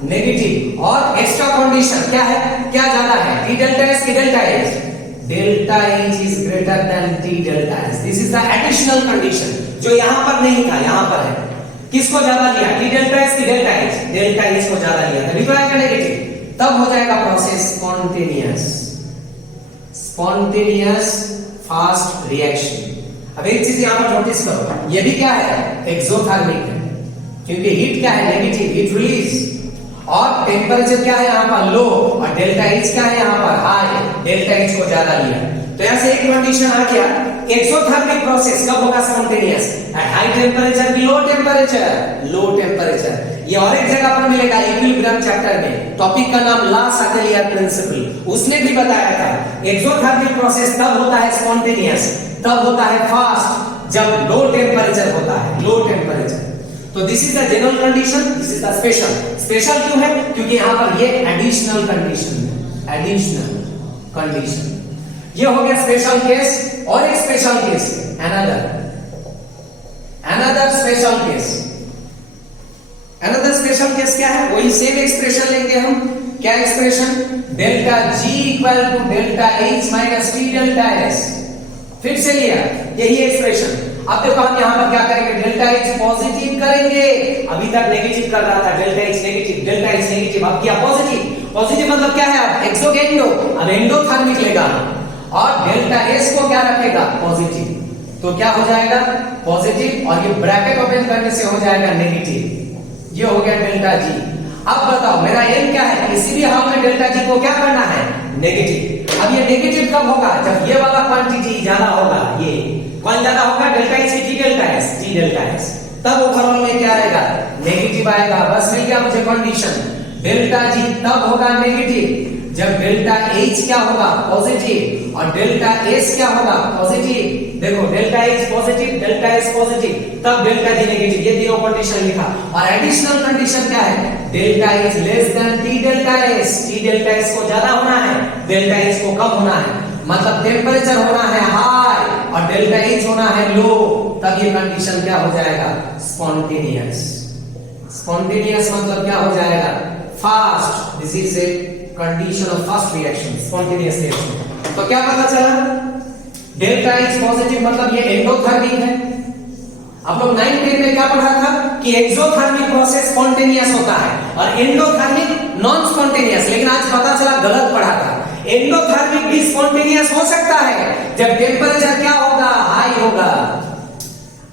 नेगेटिव। और एक्स्ट्रा कंडीशन क्या है? क्या ज्यादा है? टी डेल्टा एस की delta H, delta H is greater than T delta S. This is the additional condition जो यहां पर नहीं था, यहां पर है। किसको ज्यादा लिया? टी डेल्टा एस की डेल्टा एच, डेल्टा एच को ज्यादा लिया तभी तो आएगा नेगेटिव। तब हो जाएगा process spontaneous, spontaneous fast reaction. अब एक चीज यहां पर नोटिस करो, ये भी क्या है? एक्सोथर्मिक है, क्योंकि हीट क्या है? Negative, heat release. और टेम्परेचर क्या है यहाँ पर? लो। और डेल्टा एच क्या है यहाँ पर? हाई। डेल्टा एच को ज्यादा लिया तो यहां से एक कंडीशन आ गया, एक्सोथर्मिक प्रोसेस कब होगा spontaneous? At high temperature, below temperature, low temperature. ये और एक जगह पर मिलेगा इक्विलिब्रियम चैप्टर में, टॉपिक का नाम ला साकेलियर प्रिंसिपल। उसने भी बताया था एक्सोथर्मिक प्रोसेस तब होता है स्पॉन्टेनियस, तब होता है फास्ट जब लो टेम्परेचर होता है, लो टेम्परेचर। तो this is the general condition, this is the special. Special क्यों है? क्योंकि यहां पर ये एडिशनल कंडीशन है, एडिशनल कंडीशन। ये हो गया स्पेशल केस। और एक special case, another special case. Another special case क्या है? वही सेम एक्सप्रेशन लेंगे हम। क्या expression? Delta G equal to delta H minus T delta S. फिर से लिया यही एक्सप्रेशन। अब देखो हम यहां पर क्या करेंगे? डेल्टा एच पॉजिटिव करेंगे, अभी तक नेगेटिव कर रहा था, delta H negative, delta H negative, अब क्या? पॉजिटिव। पॉजिटिव मतलब क्या है? अब एक्सोगेंडो, अब एंडोथर्मिक लेगा, और डेल्टा एस को क्या रखेगा? पॉजिटिव। तो क्या हो जाएगा? पॉजिटिव, और ये ब्रैकेट ओपन करने से हो जाएगा नेगेटिव। ये हो गया डेल्टा जी। अब बताओ मेरा एम क्या है? किसी भी हाल में डेल्टा जी को क्या करना है? नेगेटिव। अब ये नेगेटिव कब होगा? जब ये वाला क्वांटिटी ज्यादा होगा, ये कौन ज्यादा होगा? डेल्टा एच की T delta S, T delta S. तब ओवरऑल में क्या आएगा? नेगेटिव आएगा। बस मिल गया मुझे कंडीशन। डेल्टा जी तब होगा नेगेटिव जब डेल्टा एच क्या होगा? पॉजिटिव, और डेल्टा एस क्या होगा? पॉजिटिव। देखो delta H positive, delta S positive, तब डेल्टा जी नेगेटिव। ये तीनों कंडीशन लिखा। और एडिशनल कंडीशन क्या है? Delta H less than T delta S, T delta S को ज्यादा होना है, डेल्टा एच को कम होना है। मतलब टेम्परेचर होना है हाई और डेल्टा एच होना है लो, तब ये कंडीशन क्या हो जाएगा? स्पॉन्टेनियस। स्पॉन्टेनियस मतलब क्या हो जाएगा? Fast. This is a condition of fast reaction, spontaneous reaction. तो क्या पता चला? डेल्टा एच पॉजिटिव मतलब ये एंडोथर्मिक है। आप लोग 9th 10th में क्या पढ़ा था कि एक्सोथर्मिक प्रोसेस स्पॉन्टेनियस होता है और एंडोथर्मिक नॉन स्पॉन्टेनियस। लेकिन आज पता चला गलत पढ़ा था। एंडोथर्मिक भी स्पॉन्टेनियस हो सकता है जब टेम्परेचर क्या होगा? हाई होगा।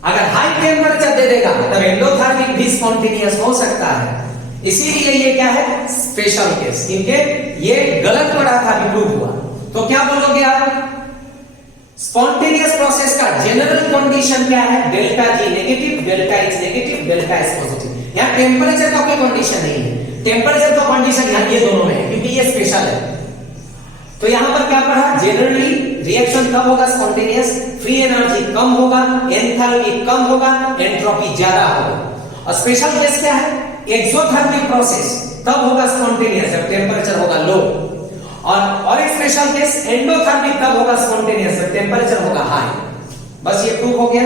अगर हाई टेम्परेचर दे देगा तब एंडोथर्मिक भी स्पॉन्टेनियस हो सकता है। इसीलिए ये क्या है? स्पेशल केस, क्योंकि ये गलत पढ़ा था, प्रूव हुआ। तो क्या बोलोगे आप? स्पॉन्टेनियस प्रोसेस का जनरल कंडीशन क्या है? डेल्टा जी negative, delta H negative, delta S positive. यहाँ टेम्परेचर का कोई कंडीशन नहीं है। टेम्परेचर का कंडीशन यहाँ ये दोनों में है, क्योंकि ये स्पेशल है। तो यहां पर क्या पढ़ा? जनरली रिएक्शन कब होगा? स्पॉन्टेनियस। फ्री एनर्जी कम होगा, एंथैल्पी कम होगा, एंट्रोपी ज्यादा होगा। और स्पेशल केस क्या है? एक्सोथर्मिक प्रोसेस तब होगा स्पॉन्टेनियस जब टेम्परेचर होगा लो। और एक स्पेशल केस एंडोथर्मिक तब होगा स्पॉन्टेनियस जब टेम्परेचर होगा हाई। बस ये प्रूव हो गया।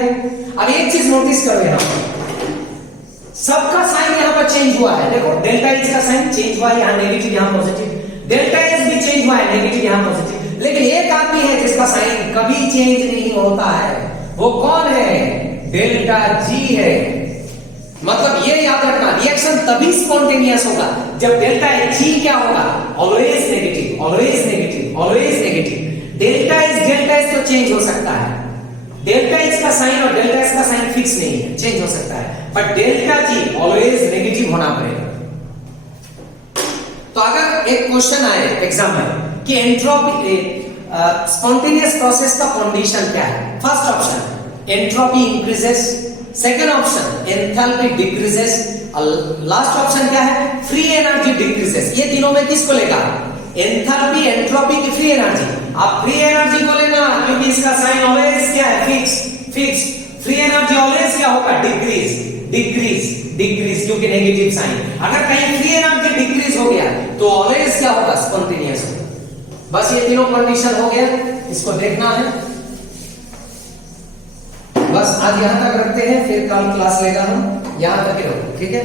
अब एक चीज नोटिस करो, यहां सबका साइन यहां पर चेंज हुआ है। देखो डेल्टा एच का साइन चेंज हुआ है, यहां नेगेटिव यहां पॉजिटिव। डेल्टा एस भी चेंज हुआ है, नेगेटिव यहां पॉजिटिव। लेकिन एक आदमी है जिसका साइन कभी चेंज नहीं होता है। वो कौन है? डेल्टा जी है। मतलब ये याद रखना, रिएक्शन तभी स्पॉन्टेनियस होगा जब डेल्टा एच जी क्या होगा? Always negative, always negative, always negative. Delta S तो चेंज हो सकता है। डेल्टा एच का साइन और डेल्टा एस का साइन फिक्स नहीं है, चेंज हो सकता है। But delta G always negative होना पड़ेगा। तो अगर एक क्वेश्चन आए एग्जाम में कि एंट्रोपी स्पॉन्टेनियस प्रोसेस का कंडीशन क्या है? First option entropy increases, second option enthalpy decreases, last option क्या है, फ्री एनर्जी डिक्रीजेस। ये तीनों में किसको लेगा, एंथैल्पी, एंट्रोपी की फ्री एनर्जी। आप फ्री एनर्जी को लेना क्योंकि इसका साइन ऑलवेज क्या है, फिक्स। फ्री एनर्जी ऑलवेज क्या होगा, डिक्रीज क्योंकि नेगेटिव साइन। अगर कहीं फ्री एनर्जी डिक्रीज हो गया तो ऑलवेज क्या होगा, स्पॉन्टेनियस होगा। बस ये तीनों कंडीशन हो गया, इसको देखना है। बस आज यहां तक रखते हैं, फिर कल क्लास लेगा हम, यहां तक ही रखो, ठीक है।